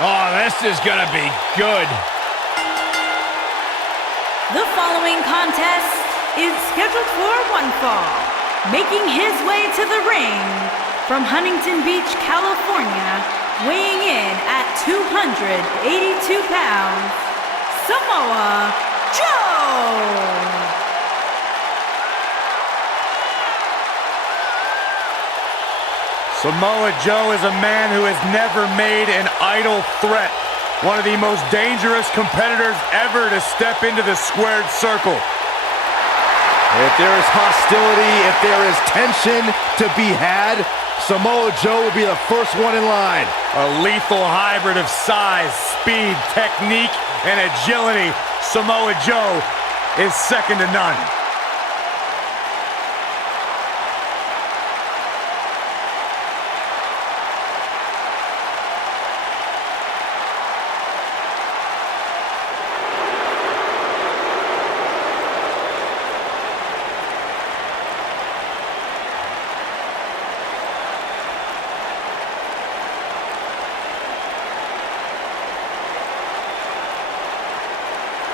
Oh, this is gonna be good. The following contest is scheduled for one fall. Making his way to the ring from Huntington Beach, California, weighing in at 282 pounds, Samoa Joe! Samoa Joe is a man who has never made an idle threat. One of the most dangerous competitors ever to step into the squared circle. If there is hostility, if there is tension to be had, Samoa Joe will be the first one in line. A lethal hybrid of size, speed, technique, and agility. Samoa Joe is second to none.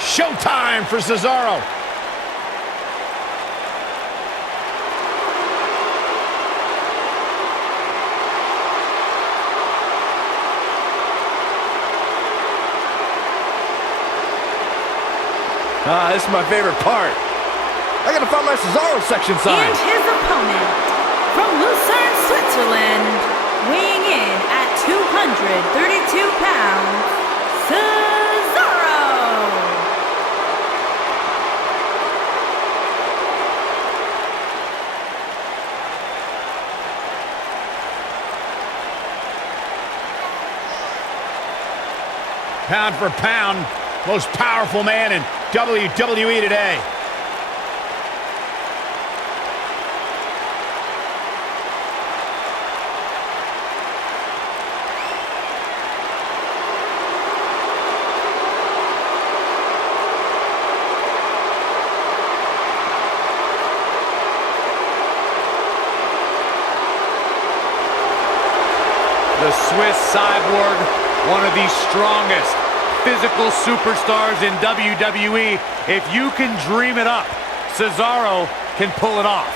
Showtime for Cesaro. This is my favorite part. I gotta find my Cesaro section sign. And his opponent from Lucerne, Switzerland, weighing in at 232 pounds, Cesaro! Pound for pound, most powerful man in WWE today. The Swiss Cyborg, one of the strongest physical superstars in WWE. If you can dream it up, Cesaro can pull it off.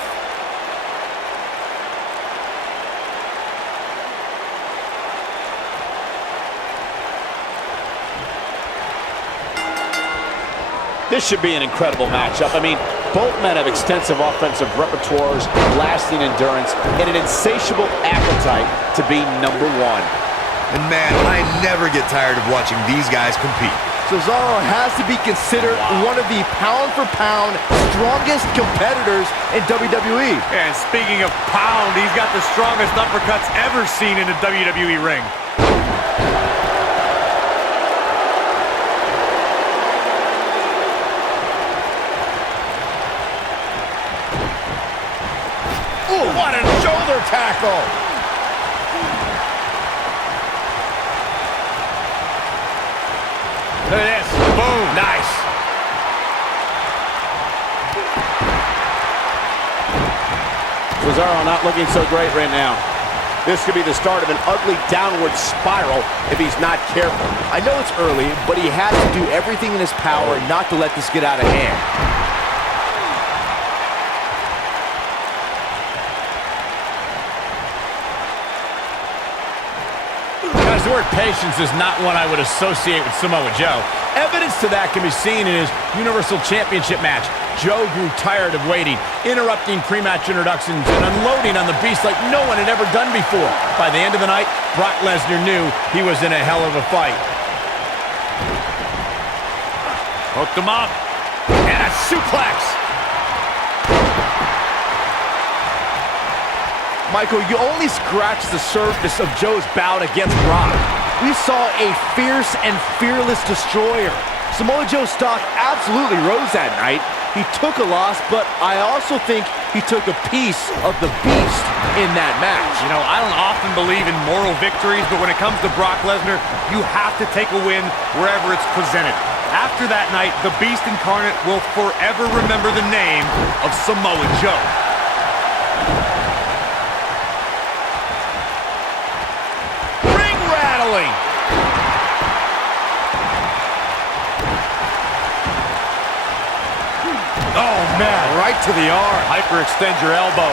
This should be an incredible matchup. I mean, both men have extensive offensive repertoires, lasting endurance, and an insatiable appetite to be number one. And man, I never get tired of watching these guys compete. Cesaro has to be considered one of the pound-for-pound strongest competitors in WWE. And speaking of pound, he's got the strongest uppercuts ever seen in a WWE ring. Ooh, what a shoulder tackle! Look at this. Boom. Nice. Cesaro not looking so great right now. This could be the start of an ugly downward spiral if he's not careful. I know it's early, but he has to do everything in his power not to let this get out of hand. The word patience is not one I would associate with Samoa Joe. Evidence to that can be seen in his Universal Championship match. Joe grew tired of waiting, interrupting pre-match introductions and unloading on the Beast like no one had ever done before. By the end of the night, Brock Lesnar knew he was in a hell of a fight. Hooked him up. And a suplex. Michael, you only scratched the surface of Joe's bout against Brock. We saw a fierce and fearless destroyer. Samoa Joe's stock absolutely rose that night. He took a loss, but I also think he took a piece of the beast in that match. You know, I don't often believe in moral victories, but when it comes to Brock Lesnar, you have to take a win wherever it's presented. After that night, the Beast Incarnate will forever remember the name of Samoa Joe. Oh, man. Right to the arm. Hyperextend your elbow.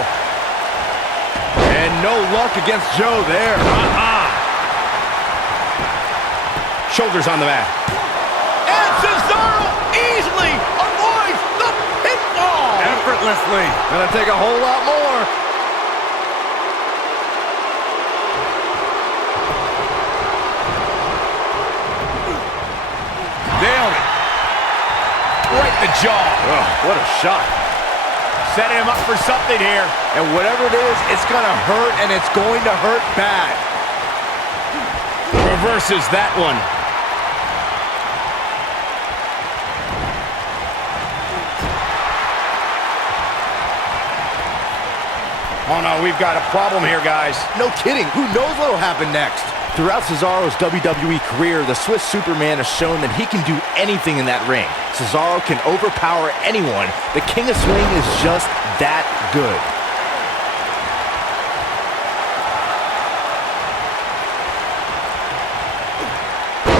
And no luck against Joe there. Shoulders on the mat. And Cesaro easily avoids the pinfall. Effortlessly. Gonna take a whole lot more. Nailed it. Right in the jaw. Oh, what a shot. Setting him up for something here. And whatever it is, it's gonna hurt, and it's going to hurt bad. Reverses that one. Oh no, we've got a problem here, guys. No kidding. Who knows what'll happen next? Throughout Cesaro's WWE career, the Swiss Superman has shown that he can do anything in that ring. Cesaro can overpower anyone. The King of Swing is just that good.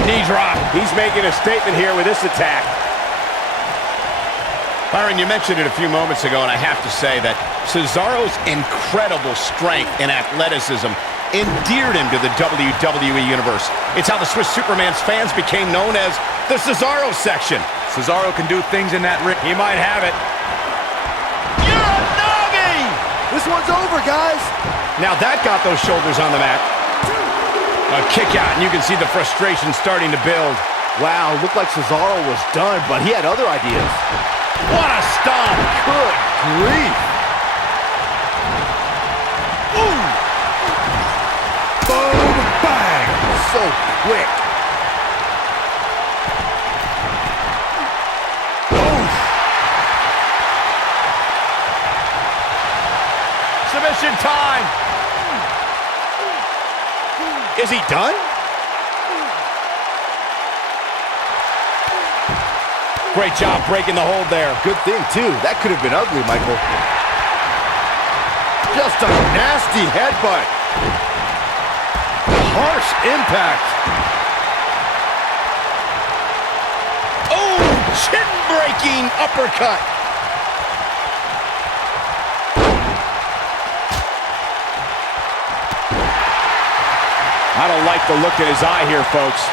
Knee drop. He's making a statement here with this attack. Byron, you mentioned it a few moments ago, and I have to say that Cesaro's incredible strength and athleticism endeared him to the WWE Universe. It's how the Swiss Superman's fans became known as the Cesaro section. Cesaro can do things in that ring. He might have it. Uranagi! This one's over, guys. Now that got those shoulders on the mat. A kick out, and you can see the frustration starting to build. Wow, looked like Cesaro was done, but he had other ideas. What a stomp! Good grief. Ooh! Boom, bang. So quick. Submission time! Is he done? Great job breaking the hold there. Good thing, too. That could have been ugly, Michael. Just a nasty headbutt. Harsh impact. Oh, chin-breaking uppercut. I don't like the look in his eye here, folks.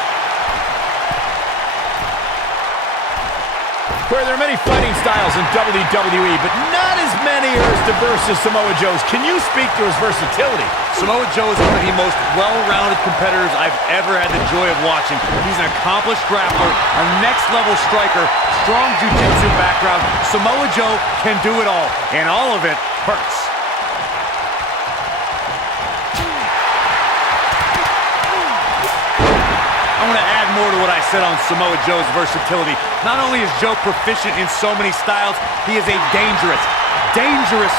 Where there are many fighting styles in WWE, but not as many are as diverse as Samoa Joe's. Can you speak to his versatility? Samoa Joe is one of the most well-rounded competitors I've ever had the joy of watching. He's an accomplished grappler, a next-level striker, strong jiu-jitsu background. Samoa Joe can do it all, and all of it hurts. I want to add more to what I said on Samoa Joe's versatility. Not only is Joe proficient in so many styles, he is a dangerous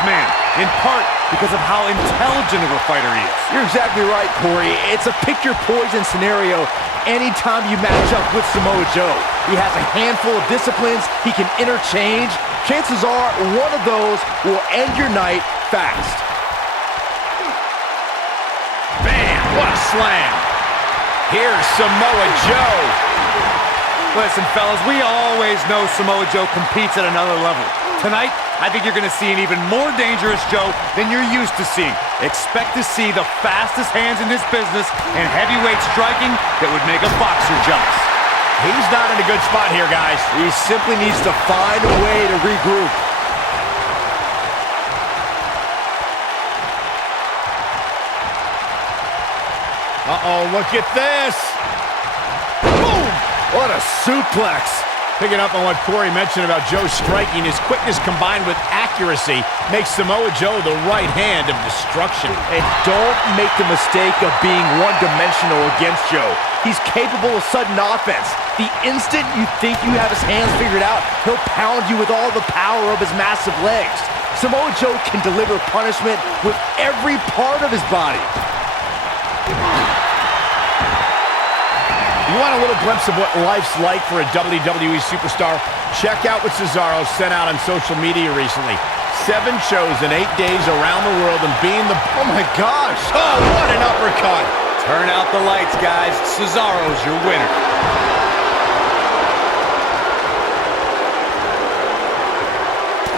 man, in part because of how intelligent of a fighter he is. You're exactly right, Corey. It's a pick-your-poison scenario anytime you match up with Samoa Joe. He has a handful of disciplines he can interchange. Chances are one of those will end your night fast. Bam! What a slam! Here's Samoa Joe. Listen, fellas, we always know Samoa Joe competes at another level. Tonight, I think you're going to see an even more dangerous Joe than you're used to seeing. Expect to see the fastest hands in this business and heavyweight striking that would make a boxer jealous. He's not in a good spot here, guys. He simply needs to find a way to regroup. Uh-oh, look at this. Boom! What a suplex. Picking up on what Corey mentioned about Joe striking, his quickness combined with accuracy makes Samoa Joe the right hand of destruction. And don't make the mistake of being one-dimensional against Joe. He's capable of sudden offense. The instant you think you have his hands figured out, he'll pound you with all the power of his massive legs. Samoa Joe can deliver punishment with every part of his body. You want a little glimpse of what life's like for a WWE superstar? Check out what Cesaro sent out on social media recently. 7 shows in 8 days around the world and being the... Oh my gosh! Oh, what an uppercut! Turn out the lights, guys. Cesaro's your winner.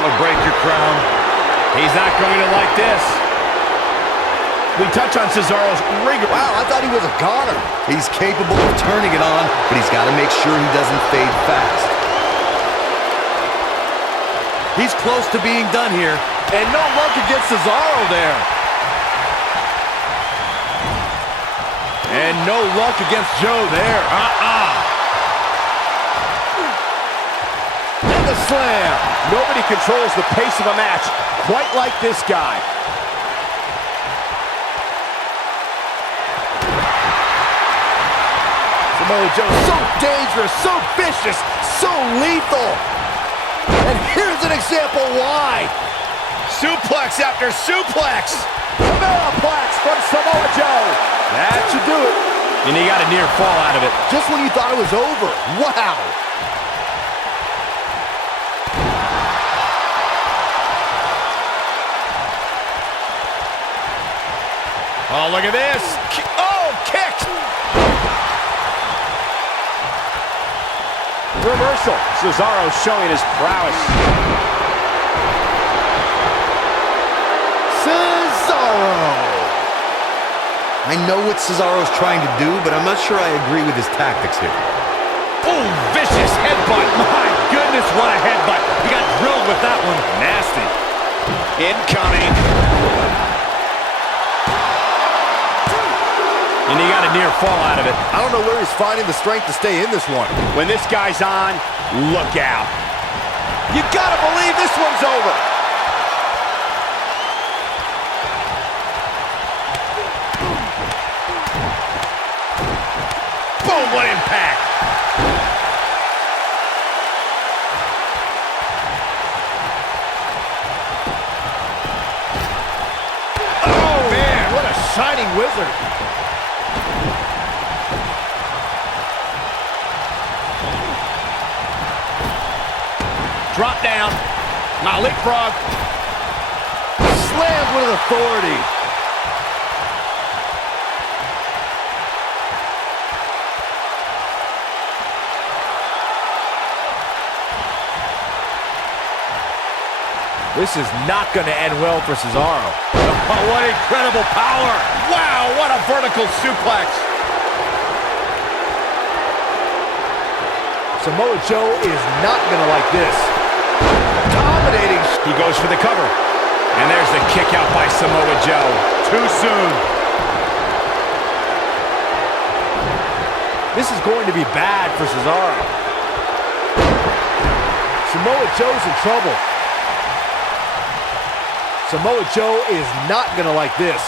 I'll break your crown. He's not going to like this. We touch on Cesaro's rigor. Wow, I thought he was a goner. He's capable of turning it on, but he's got to make sure he doesn't fade fast. He's close to being done here. And no luck against Cesaro there. And no luck against Joe there. And the slam. Nobody controls the pace of a match quite like this guy. Samoa Joe, so dangerous, so vicious, so lethal. And here's an example why. Suplex after suplex. Ameriplex from Samoa Joe. That should do it. And he got a near fall out of it. Just when you thought it was over. Wow. Oh, look at this. Oh, kick. Reversal. Cesaro showing his prowess. Cesaro. I know what Cesaro's trying to do, but I'm not sure I agree with his tactics here. Oh, vicious headbutt. My goodness, what a headbutt. He got drilled with that one. Nasty. Incoming. And he got a near fall out of it. I don't know where he's finding the strength to stay in this one. When this guy's on, look out. You gotta believe this one's over. Boom, what impact. Oh, man, what a shining wizard. Drop down. Now leapfrog. Slams with authority. This is not going to end well for Cesaro. Oh, what incredible power. Wow, what a vertical suplex. Samoa Joe is not going to like this. Dominating. He goes for the cover. And there's the kick out by Samoa Joe. Too soon. This is going to be bad for Cesaro. Samoa Joe's in trouble. Samoa Joe is not going to like this.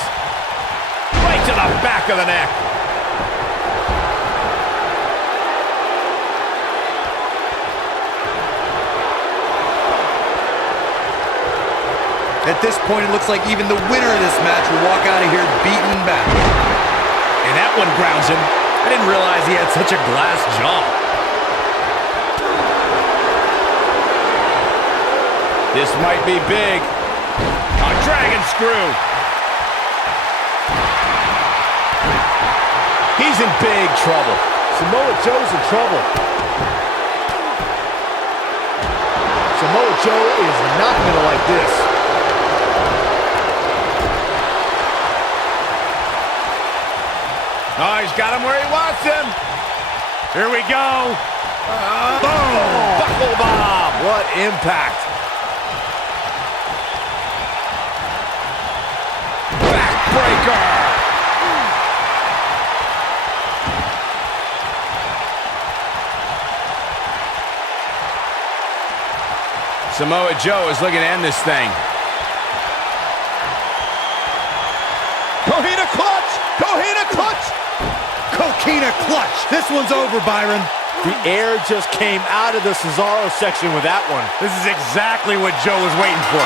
Right to the back of the neck. At this point, it looks like even the winner of this match will walk out of here beaten back. And that one grounds him. I didn't realize he had such a glass jaw. This might be big. A dragon screw. He's in big trouble. Samoa Joe's in trouble. Samoa Joe is not going to like this. Oh, he's got him where he wants him. Here we go. Boom! Buckle bomb. What impact. Backbreaker. Samoa Joe is looking to end this thing. Coquina clutch! Coquina clutch! Coquina clutch. This one's over, Byron. The air just came out of the Cesaro section with that one. This is exactly what Joe was waiting for.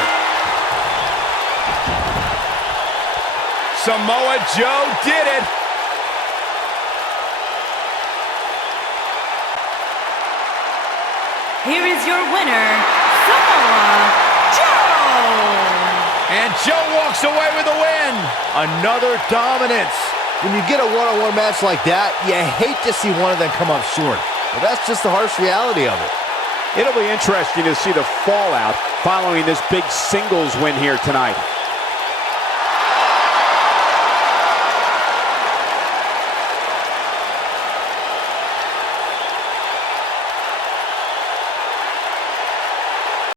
Samoa Joe did it. Here is your winner, Samoa Joe! And Joe walks away with the win. Another dominance. When you get a one-on-one match like that, you hate to see one of them come up short. But that's just the harsh reality of it. It'll be interesting to see the fallout following this big singles win here tonight.